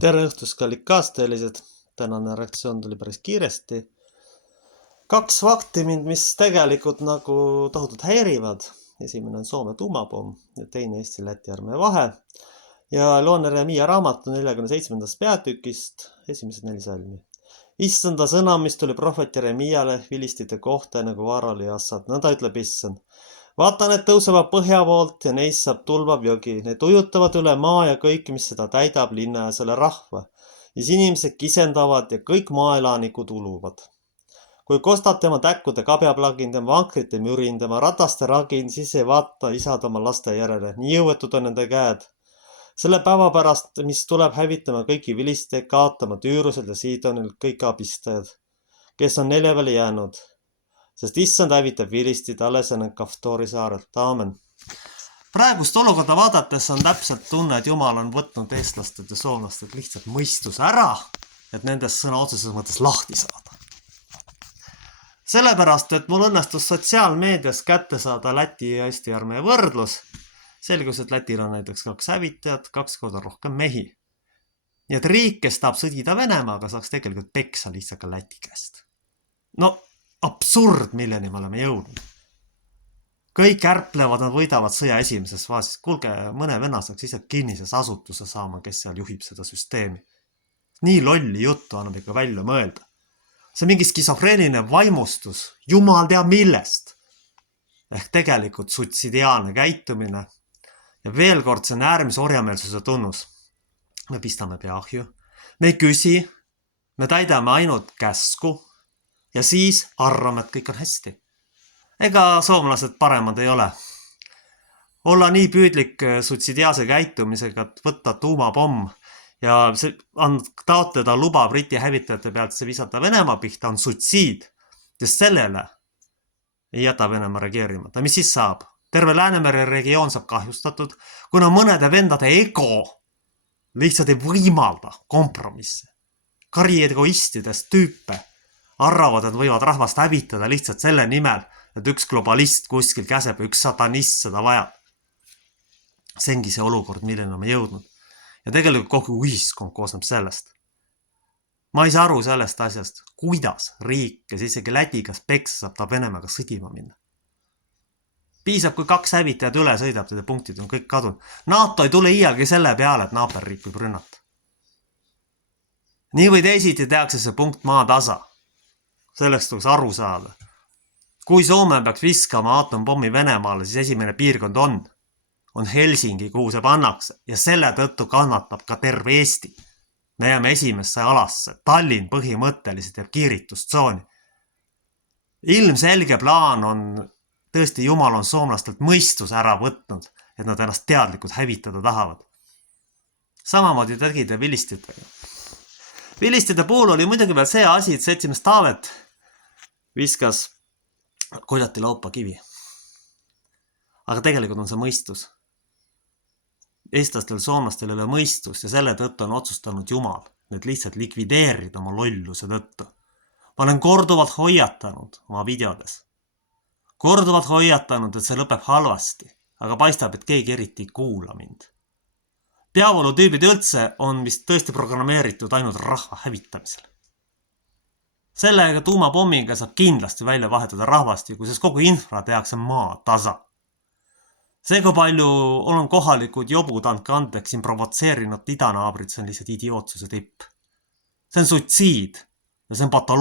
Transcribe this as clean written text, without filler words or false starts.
Tere õhtust, kallid kaasteelised. Tänane reaktsioon tuli päris kiiresti. 2 fakti mind, mis tegelikult nagu tohutult häirivad. Esimene on Soome tuumapomm ja teine Eesti-Läti armee vahe. Ja loen Jeremiia raamatu 47. peatükist esimesed 4 salmi. Issanda sõna, mis tuli prohvet Jeremiale vilistite kohta nagu Vaarali ja Assad. Nõnda ütleb Issand. Vaata, need tõusevad põhja poolt ja neist saab tulvav jogi. Need ujutavad üle maa ja kõik, mis seda täidab, linna ja selle rahva. Ja inimesed kisendavad ja kõik maaelanikud uluvad. Kui kostad tema täkkude kabjaplagin, tema vankrite mürin, tema rataste ragin, siis ei vaata isad oma laste järele. Nii jõuetud on nende käed. Selle päeva pärast, mis tuleb hävitama kõiki viliste, kaotama Tüürusel ja Siidonil kõik abistajad, kes on nelja peale jäänud. Sest Issand hävitab vilistid alles enne Kaftori saarelt. Aamen. Praegust olukorda vaadates on täpselt tunne, et Jumal on võtnud eestlastelt ja soomlastelt lihtsalt mõistuse ära, et nendest sõna otseses mõttes lahti saada. Sellepärast, et mul õnnestus sotsiaalmeedias kätte saada Läti ja Eesti armee võrdlus. Selgus, et Lätil on näiteks 2 hävitajat, 2 korda rohkem mehi. Nii et riik, kes tahab sõdida Venemaaga, saaks tegelikult peksa lihtsalt ka Läti käest. No, absurd, milleni me oleme jõudnud. Kõik ärplevad, nad võidavad sõja esimeses faasis. Kuulge, mõne venna saaks ise kinnises asutuse saama, kes seal juhib seda süsteemi. Nii lolli juttu annab ikka välja mõelda. See on mingi skisofreeniline vaimustus. Jumal teab millest. Ehk tegelikult suitsidiaalne käitumine. Ja veel kord, see on äärmise orjameelsuse tunnus. Me pistame pea ahju. Me ei küsi. Me täidame ainult käsku. Ja siis arvame, et kõik on hästi. Ega soomlased paremad ei ole. Olla nii püüdlik suitsidiaalse käitumisega, et võtta tuumapomm ja taotleda luba Briti hävitajate pealt see visata Venemaa pihta on suitsiid, sest sellele ei jäta Venemaa reageerimata. Mis siis saab? Terve Läänemere regioon saab kahjustatud, kuna mõnede vendade ego lihtsalt ei võimalda kompromisse. Kari egoistidest tüüpe arvavad, et võivad rahvast hävitada lihtsalt selle nimel, et üks globalist kuskil käseb ja üks satanist seda vajab. See ongi see olukord, milleni me jõudnud. Ja tegelikult kogu ühiskond koosneb sellest. Ma ei saa aru sellest asjast, kuidas riik, kes isegi Lätigas peksa saab ta Venemaaga sõdima minna. Piisab, kui 2 hävitajad üle sõidab, teda punktid on kõik kadunud. NATO ei tule iialgi selle peale, et naaberriik võib rünnata. Nii või teisiti tehakse see punkt maa tasa. Sellest tuleks aru saada. Kui Soome peaks viskama aatompomi Venemaale, siis esimene piirkond on Helsingi, kuhu see pannakse. Ja selle tõttu kannatab ka terve Eesti. Me jääme esimesse alasse. Tallinn põhimõtteliselt jääb kiiritustsooni. Ilmselge plaan on, tõesti Jumal on soomlastelt mõistus ära võtnud, et nad ennast teadlikult hävitada tahavad. Samamoodi tegid vilistitega. Vilistide puhul oli muidugi veel see asi, et seltsimees Taavet viskas koljati laupa kivi. Aga tegelikult on see mõistus. Eestlastel, soomlastel ei ole mõistus ja selle tõttu on otsustanud Jumal need lihtsalt likvideerida oma lolluse tõttu. Ma olen korduvalt hoiatanud oma videodes. Korduvalt hoiatanud, et see lõpeb halvasti, aga paistab, et keegi eriti ei kuula mind. Peavoolutüübid üldse on vist tõesti programmeeritud ainult rahva hävitamisel. Sellega tuumapommiga saab kindlasti välja vahetada rahvastiku, sest kogu infra tehakse maa tasa. See, kui palju olen kohalikud jobud andke andeks siin provotseerinud idanaabrid, see on lihtsalt idiootsuse tipp. See on suitsiid ja see on patoloogia.